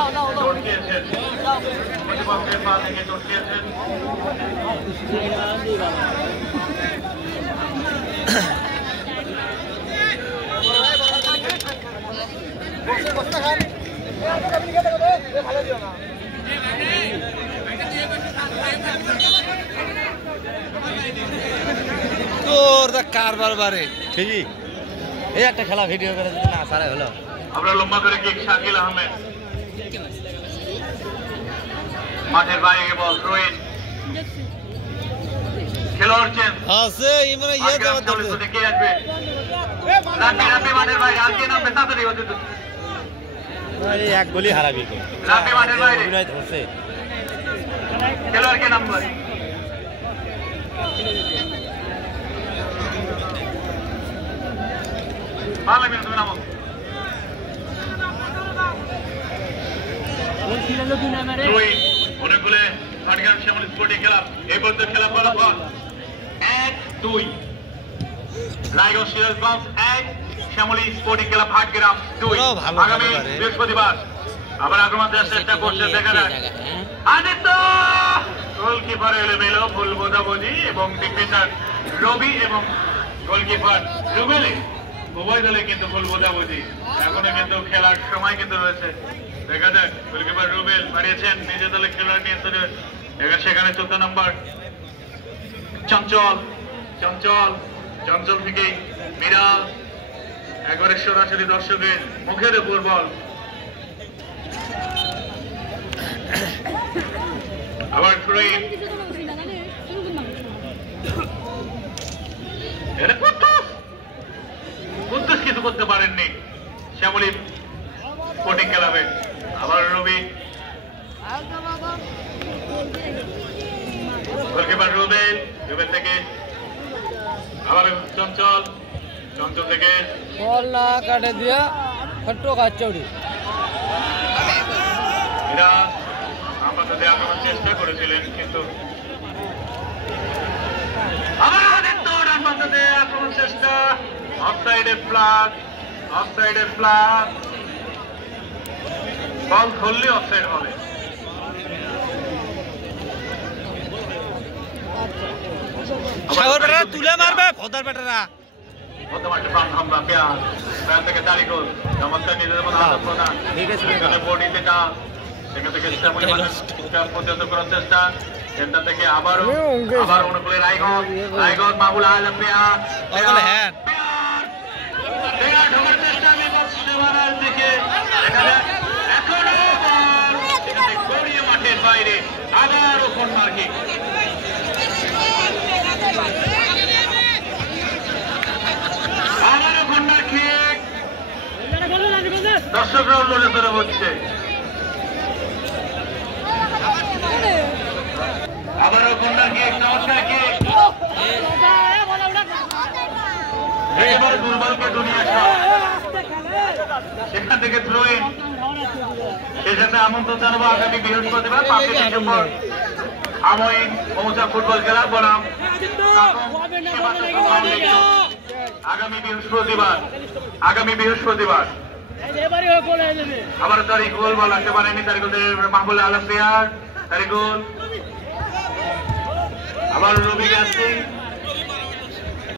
চোট খেয়েছেন, প্রতিপক্ষের পা থেকে চোট খেয়েছেন। তোর কারবার বারে ঠিকই এই একটা খেলা ভিডিও করে যদি না সারা হলো। আমরা লম্বা করে কিক শাকিল আহমেদ, মাঠের বাইরে বল রোহিত, খেলোয়াড় চেঞ্জ আছে ইমনে ইয়ে দেওয়া দরকার। কে আসবে? রাব্বি, রাব্বি মাঠের বাইরে, আর কে নামবে তাড়াতাড়ি হতে তো। আরে এক গোলি হারাবি কে? রাব্বি মাঠের বাইরে, বিনয় ধরছে। খেলোয়াড় কে নামবে? ভালো মিল তুমি নামো। রোহিত, অনেকগুলো ফাটগান শ্যামলী স্পোর্টিং ক্লাব এই পর্যন্ত খেলা ফলাফল 1-2। Raiganj Sirajganj 1, Shyamali sporting club Hatgram 2। আগামী বৃহস্পতিবার আবার আক্রমণ দেওয়ার চেষ্টা করছে, দেখা যাক। আদিত্য গোলকিপার এলোমেলো, ভুল বোঝাবুঝি এবং ডিফেন্ডার রবি এবং গোলকিপার রুবেল উভয় দলে কিন্তু ভুল বোঝাবুঝি। এখনো কিন্তু খেলার সময় কিন্তু রয়েছে, দেখা যাক। গোলকিপার রুবেল বাড়িয়েছেন, নিজের দলে খেলার নিয়ন্ত্রণে সেখানে 14 নম্বর চঞ্চল, চঞ্চল চঞ্চল থেকে বিড়াল একবারে সরাসরি দর্শকের মুখের উপর বল। আবার কুদ্দুস কিছু করতে পারেননি শ্যামলী স্পোর্টিং ক্লাবে। আবার রবি, গোলকিপার রুবেল, রুবেল থেকে আবার চঞ্চল, চঞ্চল থেকে বল না কাটে দিয়া ফটো কাচৌড়ি। এরা আমাদের আক্রমণ চেষ্টা করেছিলেন কিন্তু আবার আদিত্য ডান পাশে আক্রমণ চেষ্টা, অফসাইডে ফ্ল্যাগ, অফসাইডে ফ্ল্যাগ। বল ধরলে অফসাইড হবে। সাগর বেটারা তুলে মারবে ফদার বেটারা। বর্তমানে পাঁচ হামলা পেঁয়াজ পেঁয়াজ থেকে তারিকুল চমৎকার নিজেদের মধ্যে আত্মপ্রদান, বডিতে টান, সেখান থেকে প্রতিহত করার চেষ্টা। সেন্টার থেকে আবারও আবার অনুকূলে রায়গঞ্জ, রায়গঞ্জ মাহবুল আলম পেঁয়াজ ঢোকার চেষ্টা সীমানার দিকে, এখনো গড়িয়ে মাঠের বাইরে আবারও কর্নার কিক। আবারও কর্নার কিক, দর্শকরা উল্লোড়িত হচ্ছে। আবারও কর্নার কিক, চমৎকার কিক, একেবারে দুর্বলকে দুনিয়া সেখান থেকে থ্রো ইন। সেই সাথে আমন্ত্রণ জানাবো আগামী বৃহস্পতিবার 5 ডিসেম্বর আমইন মৌজা ফুটবল খেলা বনাম আগামী বৃহস্পতিবার আবার তারিকুল বল আসতে পারেনি, তারিকুলের মাহবুল আলম পেয়ার, তারিকুল আবার রবি আসছে।